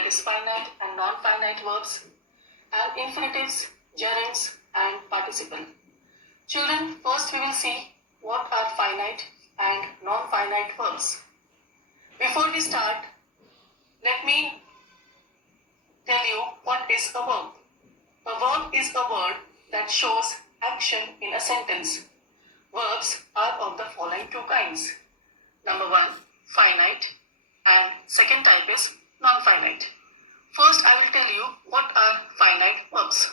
that is finite and non-finite verbs, and infinitives, gerunds, and participle. Children, first we will see what are finite and non-finite verbs. Before we start, let me tell you what is a verb. A verb is a word that shows action in a sentence. Verbs are of the following two kinds. Number one, finite, and second type is non-finite. First, I will tell you what are finite verbs.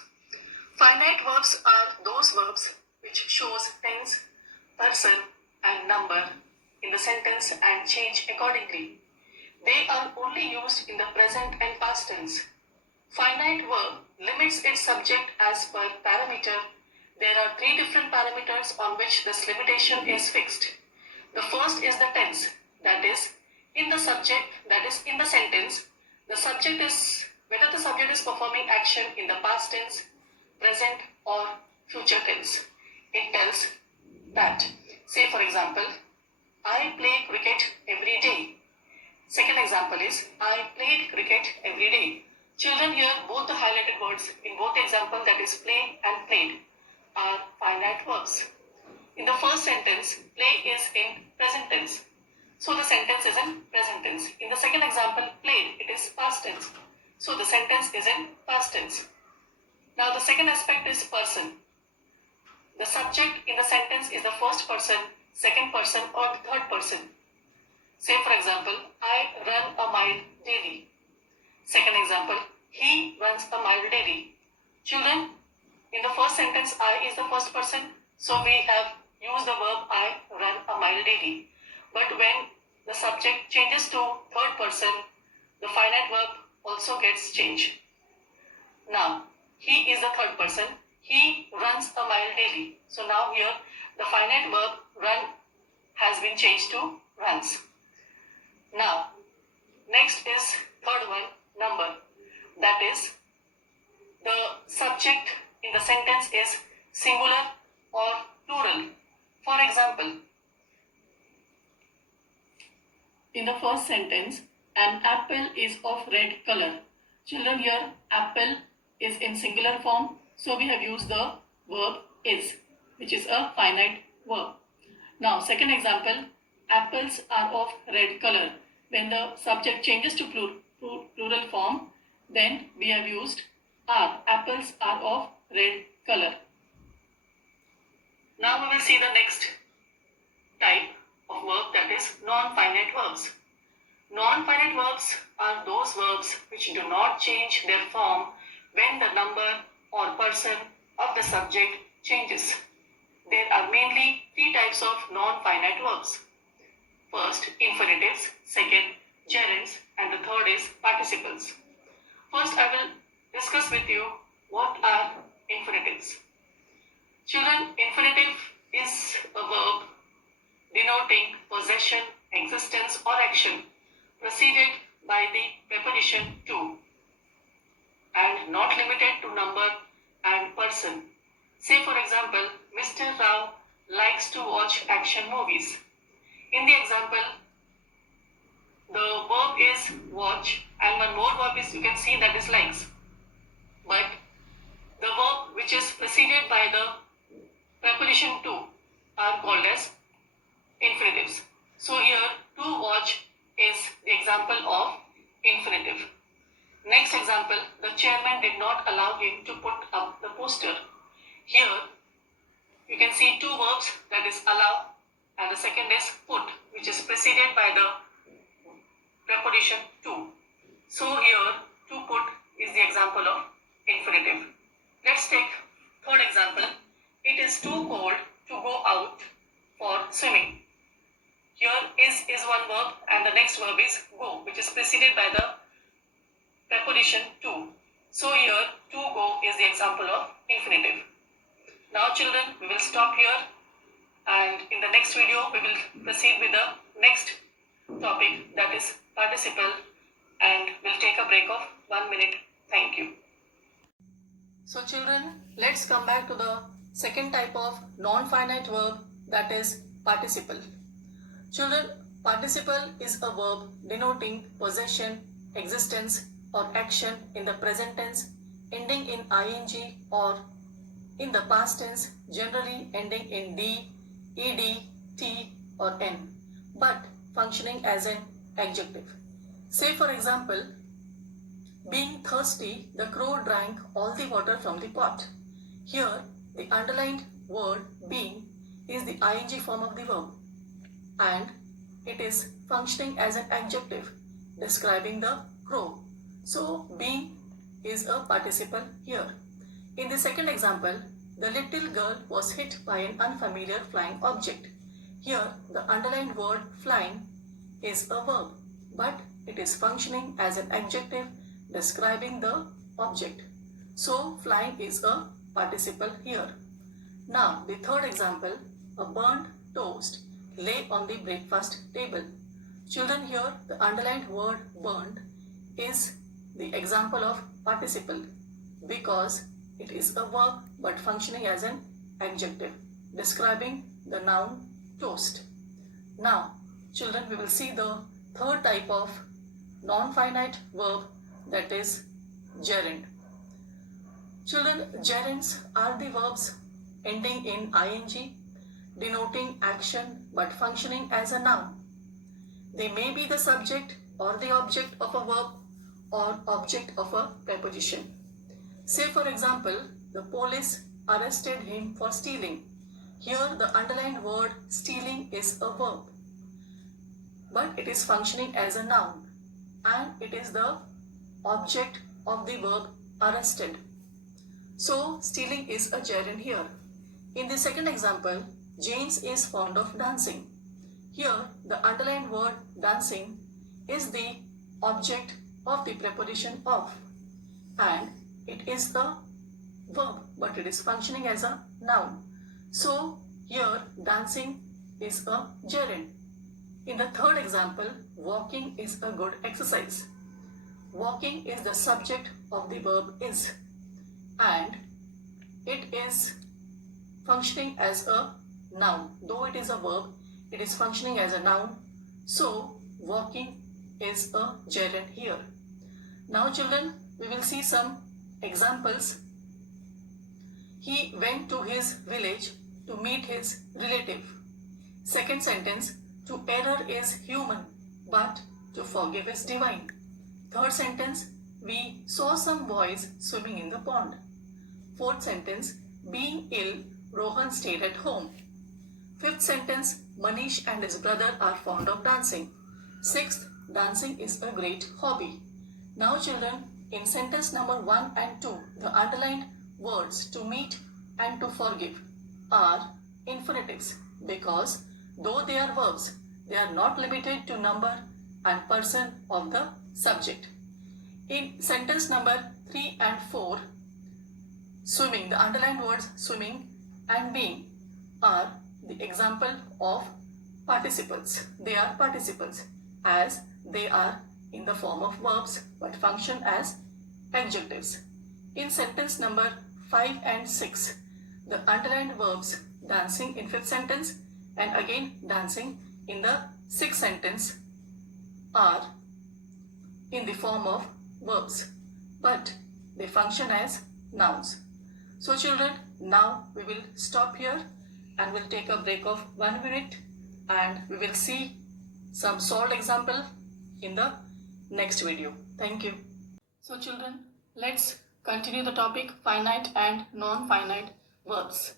Finite verbs are those verbs which shows tense, person, and number in the sentence and change accordingly. They are only used in the present and past tense. Finite verb limits its subject as per parameter. There are three different parameters on which this limitation is fixed. The first is the tense, that is, in the subject, that is, in the sentence, the subject is whether the subject is performing action in the past tense, present, or future tense. It tells that, say for example, I play cricket every day. Second example is, I played cricket every day. Children, here both the highlighted words in both example, that is play and played, are finite verbs. In the first sentence, play is in present tense. So the sentence is in present tense. In the second example, played, it is past tense. So the sentence is in past tense. Now the second aspect is person. The subject in the sentence is the first person, second person, or the third person. Say for example, I run a mile daily. Second example, he runs a mile daily. Children, in the first sentence, I is the first person. So we have used the verb I run a mile daily. But when the subject changes to third person, the finite verb also gets changed. Now, he is the third person. He runs a mile daily. So now here, the finite verb run has been changed to runs. Now, next is third one, number. That is, the subject in the sentence is singular or plural. For example, in the first sentence, an apple is of red color. Children, here apple is in singular form, so we have used the verb is, which is a finite verb. Now, second example, apples are of red color. When the subject changes to plural form, then we have used are. Apples are of red color. Now we will see the next type of verb, that is non-finite verbs. Non-finite verbs are those verbs which do not change their form when the number or person of the subject changes. There are mainly three types of non-finite verbs. First, infinitives, second, gerunds, and the third is participles. First, I will discuss with you what are infinitives. Children, infinitive is a verb denoting possession, existence, or action preceded by the preposition to and not limited to number and person. Say for example, Mr. Rao likes to watch action movies. In the example, the verb is watch and one more verb is, you can see, that is likes. But the verb which is preceded by the preposition to are called as infinitives. So here, to watch is the example of infinitive. Next example, the chairman did not allow him to put up the poster. Here, you can see two verbs, that is allow, and the second is put, which is preceded by the preposition to. So here, to put is the example of infinitive. Let's take third example. It is too cold to go out for swimming. Here is one verb and the next verb is go, which is preceded by the preposition to. So here, to go is the example of infinitive. Now children, we will stop here and in the next video we will proceed with the next topic, that is participle, and we'll take a break of 1 minute. Thank you. So children, let's come back to the second type of non-finite verb, that is participle. Children, participle is a verb denoting possession, existence, or action in the present tense ending in ing or in the past tense generally ending in d, ed, t or n, but functioning as an adjective. Say for example, being thirsty, the crow drank all the water from the pot. Here, the underlined word being is the ing form of the verb and it is functioning as an adjective describing the crow. So, being is a participle here. In the second example, the little girl was hit by an unfamiliar flying object. Here, the underlined word flying is a verb, but it is functioning as an adjective describing the object. So, flying is a participle here. Now, the third example, a burnt toast lay on the breakfast table. Children, here the underlined word burnt is the example of participle because it is a verb but functioning as an adjective describing the noun toast. Now, children, we will see the third type of non-finite verb, that is gerund. Children, gerunds are the verbs ending in ing, denoting action but functioning as a noun. They may be the subject or the object of a verb or object of a preposition. Say for example, the police arrested him for stealing. Here the underlined word stealing is a verb, but it is functioning as a noun and it is the object of the verb arrested. So stealing is a gerund here. In the second example, James is fond of dancing. Here the underlined word dancing is the object of the preposition of and it is the verb but it is functioning as a noun. So here dancing is a gerund. In the third example, walking is a good exercise. Walking is the subject of the verb is and it is functioning as a noun. Though it is a verb, it is functioning as a noun. So walking is a gerund here. Now children, we will see some examples. He went to his village to meet his relative. Second sentence, to err is human, but to forgive is divine. Third sentence, we saw some boys swimming in the pond. Fourth sentence, being ill, Rohan stayed at home. Fifth sentence, Manish and his brother are fond of dancing. Sixth, dancing is a great hobby. Now children, in sentence number 1 and 2, the underlined words to meet and to forgive are infinitives because though they are verbs, they are not limited to number and person of the subject. In sentence number 3 and 4, swimming, the underlined words swimming and being are the example of participles. They are participles as they are in the form of verbs but function as adjectives. In sentence number 5 and 6, the underlined verbs dancing in fifth sentence and again dancing in the sixth sentence are in the form of verbs but they function as nouns. So children, now we will stop here and we'll take a break of 1 minute and we will see some solved example in the next video. Thank you. So children, let's continue the topic finite and non-finite verbs.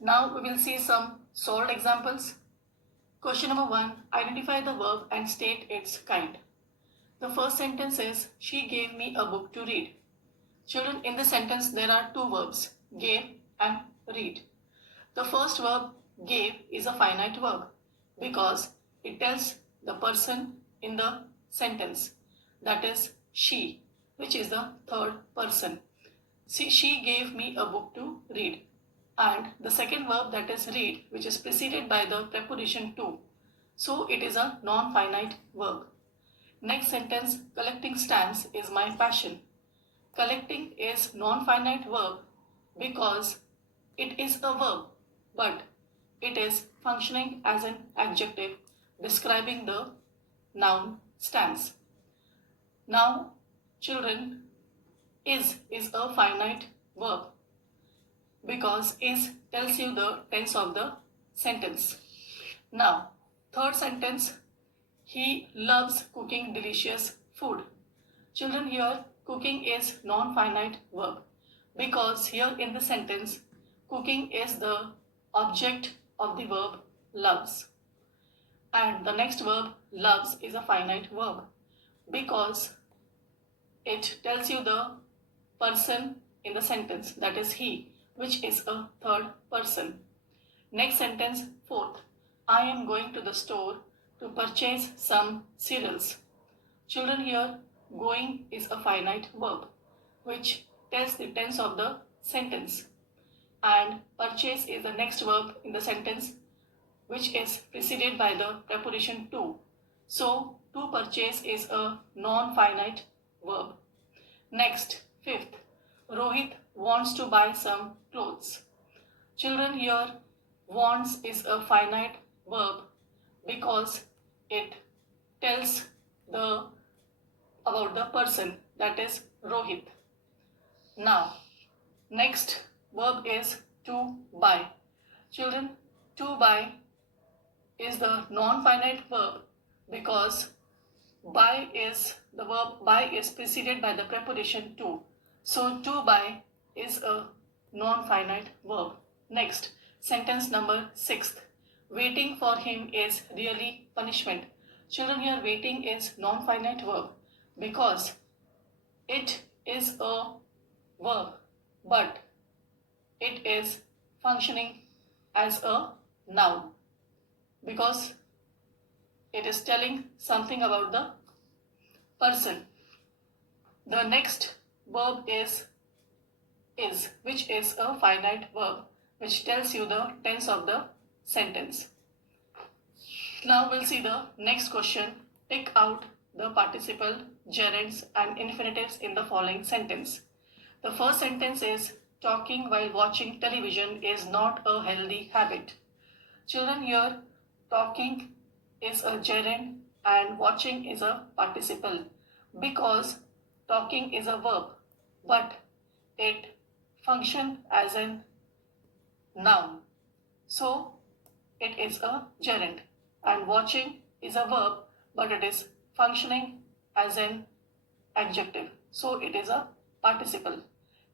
Now we will see some solved examples. Question number 1, identify the verb and state its kind. The first sentence is, she gave me a book to read. Children, in this sentence there are two verbs, gave and read. The first verb, gave, is a finite verb because it tells the person in the sentence, that is she, which is the third person. See, she gave me a book to read. And the second verb, that is read, which is preceded by the preposition to. So it is a non-finite verb. Next sentence, collecting stamps is my passion. Collecting is non-finite verb because it is a verb, but it is functioning as an adjective describing the noun stamps. Now, Children, is a finite verb because is tells you the tense of the sentence. Now, third sentence, he loves cooking delicious food. Children, here cooking is non-finite verb because here in the sentence cooking is the object of the verb loves, and the next verb loves is a finite verb because it tells you the person in the sentence, that is he, which is a third person. Next sentence, fourth, I am going to the store to purchase some cereals. Children, here going is a finite verb which tells the tense of the sentence, and purchase is the next verb in the sentence which is preceded by the preposition to. So to purchase is a non-finite verb. Next, fifth, Rohit wants to buy some clothes. Children, here wants is a finite verb because it tells the about the person, that is Rohit. Now, next verb is to buy. Children, to buy is the non-finite verb because buy is the verb buy is preceded by the preposition to. So to buy is a non-finite verb. Next, sentence number 6. Waiting for him is really punishment. Children, here waiting is non-finite verb because it is a verb but it is functioning as a noun because it is telling something about the person. The next verb is, which is a finite verb which tells you the tense of the sentence. Now we'll see the next question. Pick out the participle, gerunds and infinitives in the following sentence. The first sentence is, talking while watching television is not a healthy habit. Children, here talking is a gerund and watching is a participle because talking is a verb but it functions as a noun. So it is a gerund, and watching is a verb but it is functioning as an adjective. So it is a participle.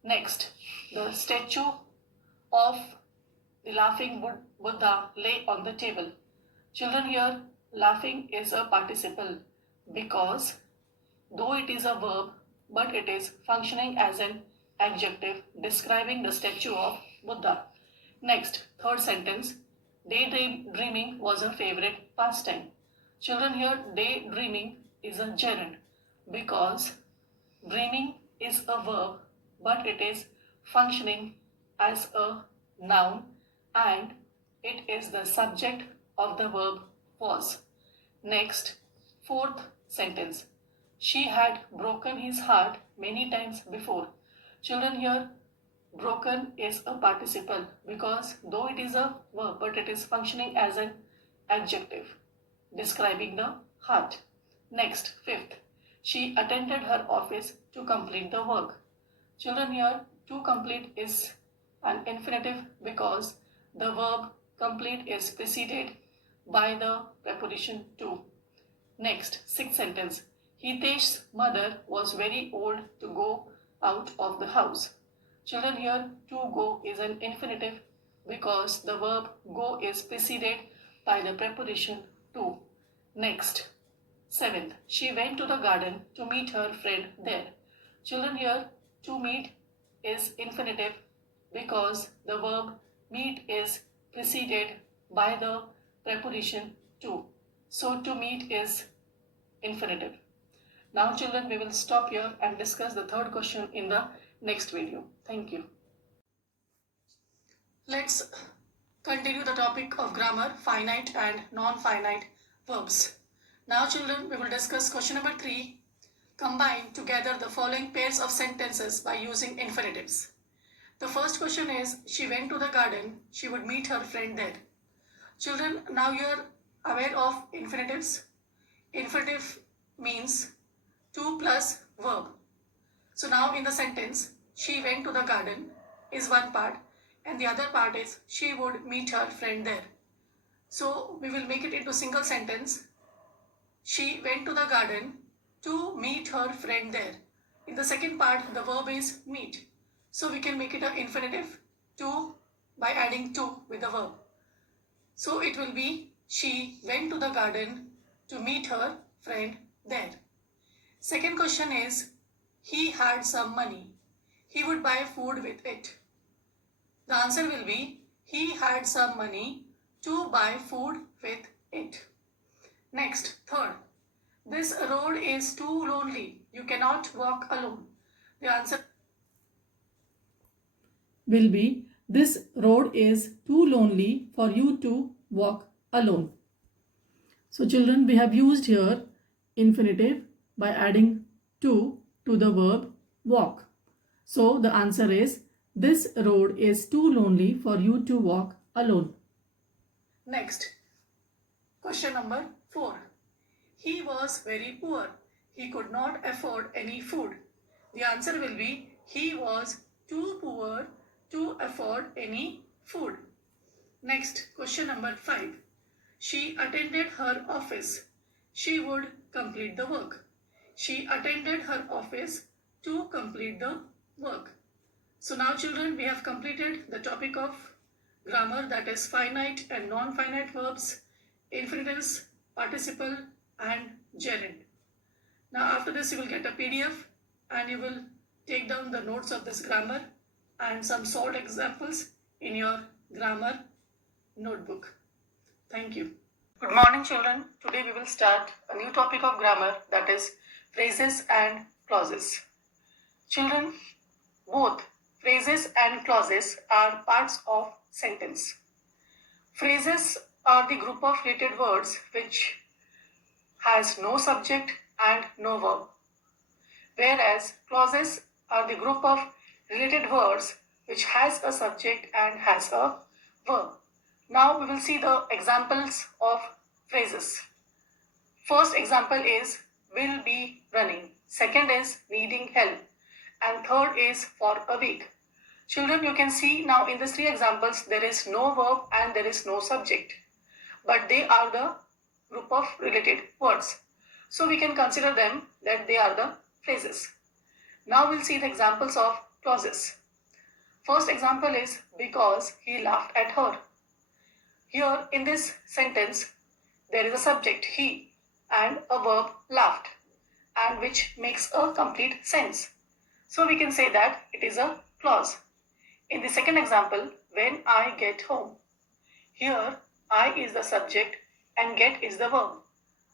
Next, the statue of the laughing Buddha lay on the table. Children, here laughing is a participle because though it is a verb but it is functioning as an adjective describing the statue of Buddha. Next, third sentence, daydreaming was a favorite pastime. Children, here daydreaming is a gerund because dreaming is a verb but it is functioning as a noun and it is the subject of the verb was. Next, fourth sentence, she had broken his heart many times before. Children, here broken is a participle because though it is a verb but it is functioning as an adjective describing the heart. Next, fifth, she attended her office to complete the work. Children, here to complete is an infinitive because the verb complete is preceded by the preposition to. Next, sixth sentence, Hitesh's mother was very old to go out of the house. Children, here to go is an infinitive because the verb go is preceded by the preposition to. Next, seventh, she went to the garden to meet her friend there. Children, here to meet is infinitive because the verb meet is preceded by the preposition to. So to meet is infinitive. Now children, we will stop here and discuss the third question in the next video. Thank you. Let's continue the topic of grammar, finite and non-finite verbs. Now children, we will discuss question number 3. Combine together the following pairs of sentences by using infinitives. The first question is, she went to the garden, she would meet her friend there. Children, now you are aware of infinitives. Infinitive means to plus verb. So now in the sentence, she went to the garden is one part, and the other part is she would meet her friend there. So we will make it into single sentence. She went to the garden to meet her friend there. In the second part, the verb is meet. So we can make it an infinitive to by adding to with the verb. So it will be she went to the garden to meet her friend there. Second question is he had some money. He would buy food with it. The answer will be he had some money to buy food with it. Next, third, this road is too lonely. You cannot walk alone. The answer will be this road is too lonely for you to walk alone. So children, we have used here infinitive by adding to the verb walk. So the answer is this road is too lonely for you to walk alone. Next, question number 4. He was very poor. He could not afford any food. The answer will be he was too poor to afford any food. Next, question number 5. She attended her office. She would complete the work. She attended her office to complete the work. So now children, we have completed the topic of grammar, that is finite and non-finite verbs, infinitives, participle and gerund. Now after this you will get a PDF and you will take down the notes of this grammar and some solved examples in your grammar notebook. Thank you. Good morning children. Today we will start a new topic of grammar, that is phrases and clauses. Children, both phrases and clauses are parts of sentence. Phrases are the group of related words which has no subject and no verb, whereas clauses are the group of related words which has a subject and has a verb. Now we will see the examples of phrases. First example is will be running, second is needing help, and third is for a week. Children, you can see now in these three examples there is no verb and there is no subject, but they are the group of related words. So we can consider them that they are the phrases. Now we'll see the examples of clauses. First example is because he laughed at her. Here in this sentence there is a subject he and a verb laughed, and which makes a complete sense. So we can say that it is a clause. In the second example, when I get home, here I is the subject and get is the verb,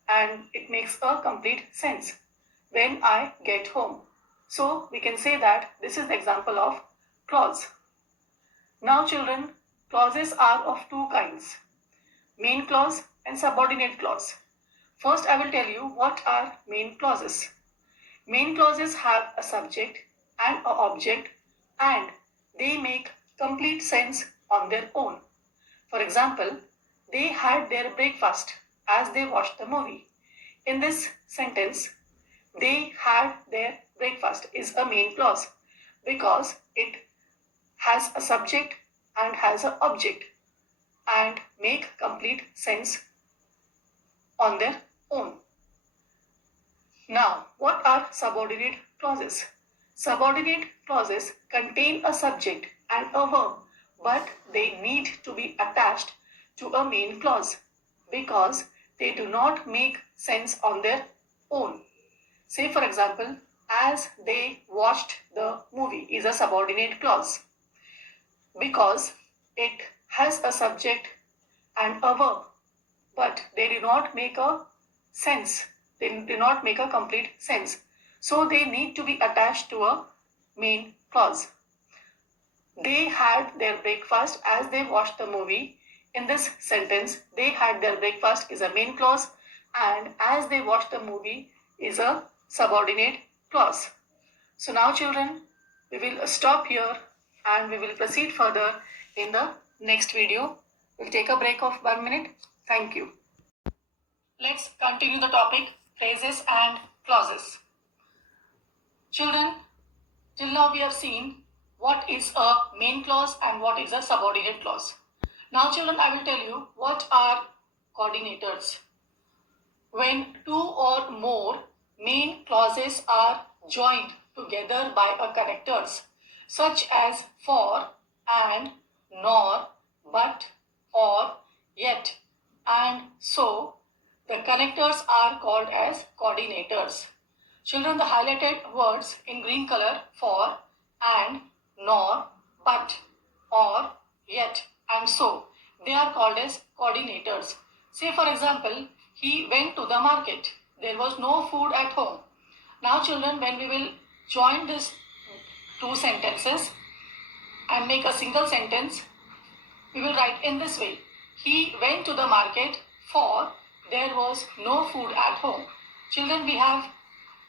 and it makes a complete sense. When I get home. So we can say that this is the example of clause. Now children, clauses are of two kinds, main clause and subordinate clause. First I will tell you what are main clauses. Main clauses have a subject and an object and they make complete sense on their own. For example, they had their breakfast as they watched the movie. In this sentence, they had their breakfast is a main clause because it has a subject and has an object and make complete sense on their own. Now, what are subordinate clauses? Subordinate clauses contain a subject and a verb, but they need to be attached to a main clause because they do not make sense on their own. Say for example, as they watched the movie is a subordinate clause because it has a subject and a verb, but they do not make a sense. They do not make a complete sense. So they need to be attached to a main clause. They had their breakfast as they watched the movie. In this sentence, they had their breakfast is a main clause and as they watched the movie is a subordinate clause. So now children, we will stop here and we will proceed further in the next video. We'll take a break of 1 minute. Thank you. Let's continue the topic phrases and clauses. Children, now we have seen what is a main clause and what is a subordinate clause. Now children, I will tell you what are coordinators. When two or more main clauses are joined together by a connectors such as for, and, nor, but, or, yet, and so, the connectors are called as coordinators. Children, the highlighted words in green color for, and, nor, but, or, yet, and so, they are called as coordinators. Say for example, he went to the market. There was no food at home. Now children, when we will join these two sentences and make a single sentence, we will write in this way. He went to the market for there was no food at home. Children, we have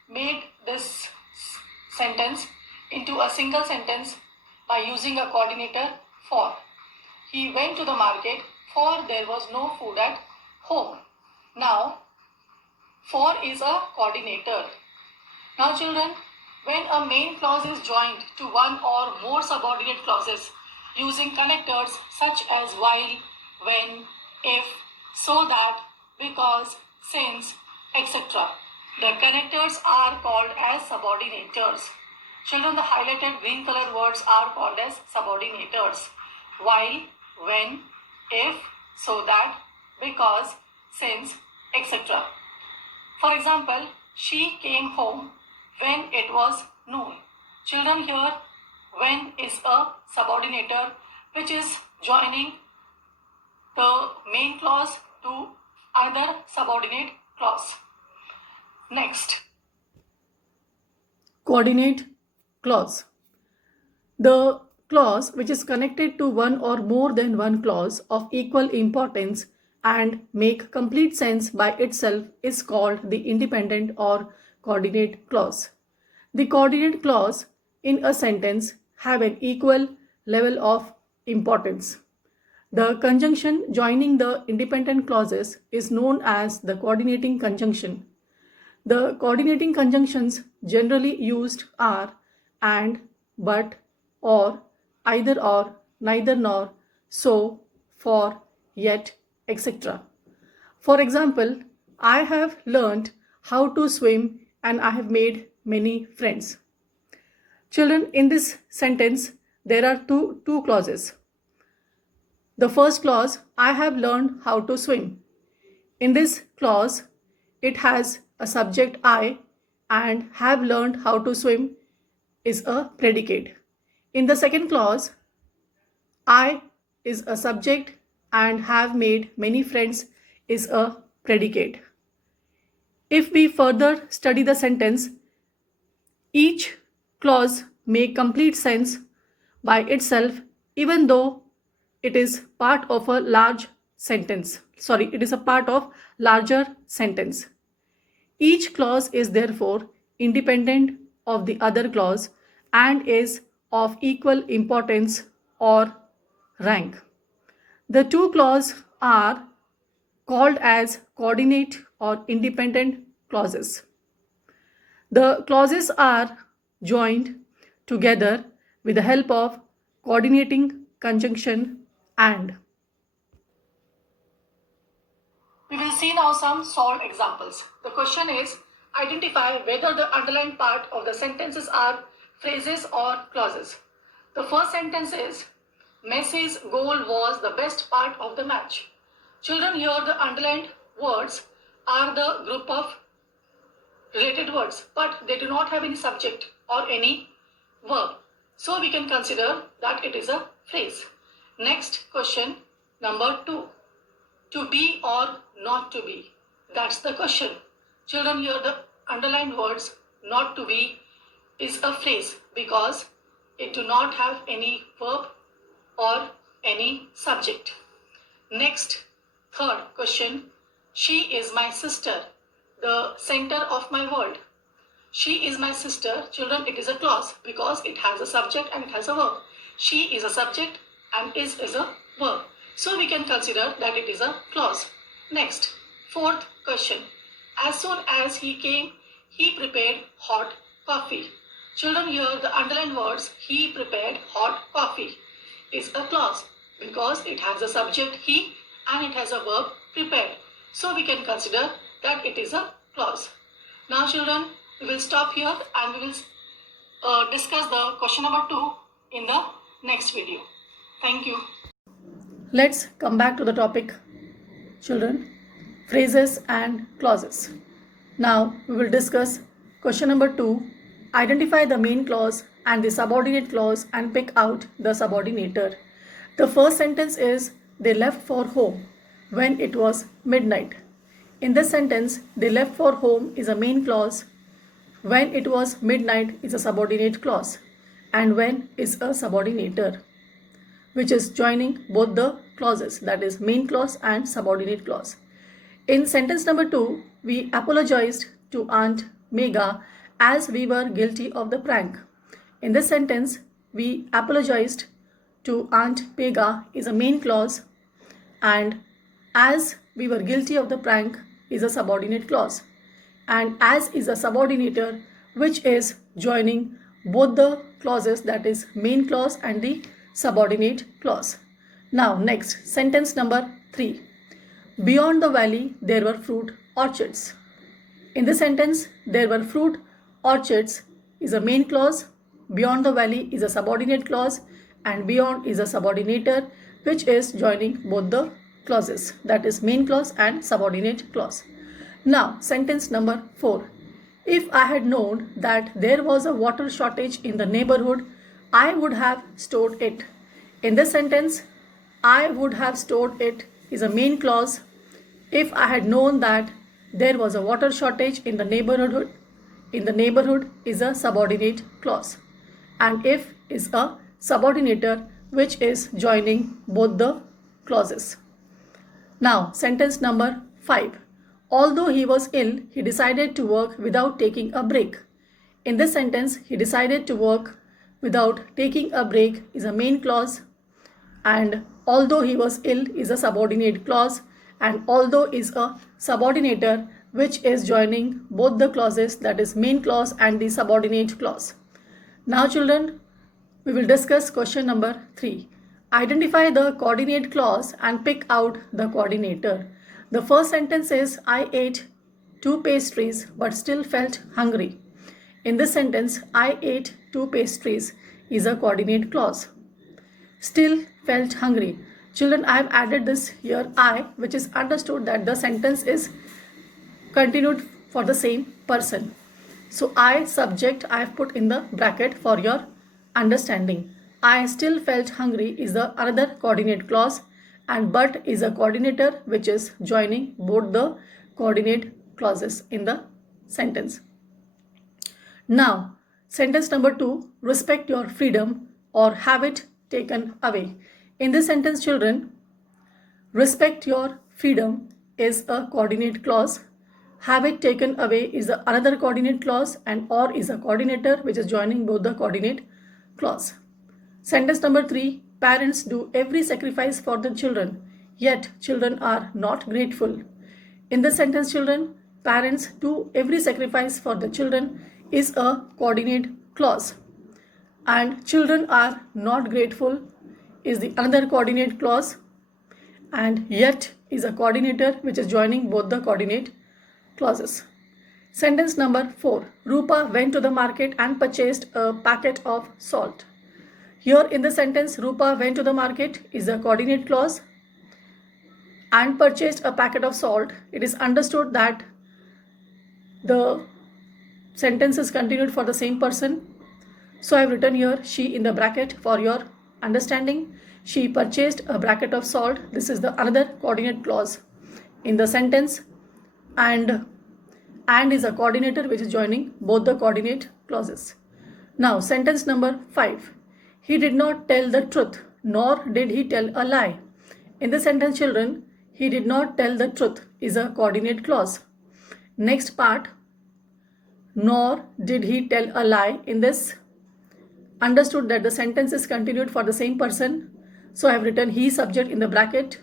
made this sentence into a single sentence by using a coordinator for. He went to the market for there was no food at home. Now, for is a coordinator. Now children, when a main clause is joined to one or more subordinate clauses using connectors such as while, when, if, so that, because, since, etc. The connectors are called as subordinators. Children, the highlighted green colored words are called as subordinators. While, when, if, so that, because, since, etc. For example, she came home when it was noon. Children, here when is a subordinator which is joining the main clause to another subordinate clause. Next, coordinate clause. The clause which is connected to one or more than one clause of equal importance and make complete sense by itself is called the independent or coordinate clause. The coordinate clause in a sentence have an equal level of importance. The conjunction joining the independent clauses is known as the coordinating conjunction. The coordinating conjunctions generally used are and, but, or, either or, neither nor, so, for, yet, etc. For example, I have learned how to swim and I have made many friends. Children, in this sentence, there are two clauses. The first clause, I have learned how to swim. In this clause, it has a subject I and have learned how to swim is a predicate. In the second clause, I is a subject and have made many friends is a predicate. If we further study the sentence, each clause makes complete sense by itself even though it is part of a large sentence. It is a part of larger sentence. Each clause is therefore independent of the other clause and is of equal importance or rank. The two clauses are called as coordinate or independent clauses. The clauses are joined together with the help of coordinating conjunction and. We will see now some solved examples. The question is, identify whether the underlined part of the sentences are phrases or clauses. The first sentence is, Messi's goal was the best part of the match. Children, here the underlined words are the group of related words, but they do not have any subject or any verb. So we can consider that it is a phrase. Next question, number 2. To be or not to be? That's the question. Children, here the underlined words not to be is a phrase because it do not have any verb or any subject. Next, third question. She is my sister, the center of my world. She is my sister. Children, it is a clause because it has a subject and it has a verb. She is a subject and is a verb. So we can consider that it is a clause. Next, fourth question. As soon as he came, he prepared hot coffee. Children, here the underlined words he prepared hot coffee is a clause because it has a subject he and it has a verb prepared. So we can consider that it is a clause. Now children, we will stop here and we will discuss the question number 2 in the next video. Thank you. Let's come back to the topic, children, phrases and clauses. Now we will discuss question number 2. Identify the main clause and the subordinate clause and pick out the subordinator. The first sentence is they left for home when it was midnight. In this sentence, they left for home is a main clause. When it was midnight is a subordinate clause. And when is a subordinator, which is joining both the clauses, that is main clause and subordinate clause. In sentence number 2, we apologized to Aunt Megha as we were guilty of the prank. In this sentence, we apologized to Aunt Megha is a main clause and as we were guilty of the prank is a subordinate clause. And as is a subordinator which is joining both the clauses, that is main clause and the subordinate clause. Now next, sentence number 3. Beyond the valley there were fruit orchards. In this sentence, there were fruit orchards is a main clause, beyond the valley is a subordinate clause, and beyond is a subordinator which is joining both the clauses, that is main clause and subordinate clause. Now sentence number 4. If I had known that there was a water shortage in the neighborhood, I would have stored it. In this sentence, I would have stored it is a main clause. If I had known that there was a water shortage in the neighborhood is a subordinate clause. And if is a subordinator which is joining both the clauses. Now sentence number 5. Although he was ill, he decided to work without taking a break. In this sentence, he decided to work without taking a break is a main clause, and although he was ill is a subordinate clause, and although is a subordinator which is joining both the clauses, that is main clause and the subordinate clause. Now children, we will discuss question number 3. Identify the coordinate clause and pick out the coordinator. The first sentence is I ate 2 pastries but still felt hungry. In this sentence, I ate 2 pastries is a coordinate clause. Still felt hungry. Children, I have added this here I, which is understood that the sentence is continued for the same person. So I subject I have put in the bracket for your understanding. I still felt hungry is the another coordinate clause, and but is a coordinator which is joining both the coordinate clauses in the sentence. Now sentence number 2, respect your freedom or have it taken away. In this sentence children, respect your freedom is a coordinate clause, have it taken away is another coordinate clause, and or is a coordinator which is joining both the coordinate clause. Sentence number 3, parents do every sacrifice for the children, yet children are not grateful. In this sentence children, parents do every sacrifice for the children is a coordinate clause, and children are not grateful is the another coordinate clause, and yet is a coordinator which is joining both the coordinate clauses. Sentence number 4, Rupa went to the market and purchased a packet of salt. Here in the sentence, Rupa went to the market is a coordinate clause and purchased a packet of salt. It is understood that the sentence is continued for the same person. So I have written here she in the bracket for your understanding. She purchased a packet of salt. This is the another coordinate clause in the sentence, and is a coordinator which is joining both the coordinate clauses. Now sentence number 5. He did not tell the truth, nor did he tell a lie. In the sentence children, he did not tell the truth is a coordinate clause. Next part, nor did he tell a lie. In this, understood that the sentence is continued for the same person. So I have written he subject in the bracket.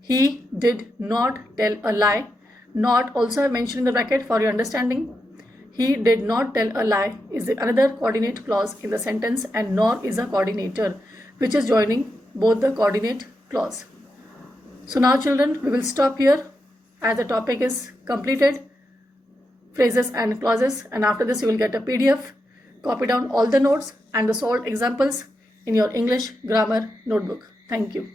He did not tell a lie. Not also I mentioned in the bracket for your understanding. He did not tell a lie is another coordinate clause in the sentence, and nor is a coordinator, which is joining both the coordinate clause. So now children, we will stop here as the topic is completed, phrases and clauses, and after this you will get a PDF. Copy down all the notes and the solved examples in your English grammar notebook. Thank you.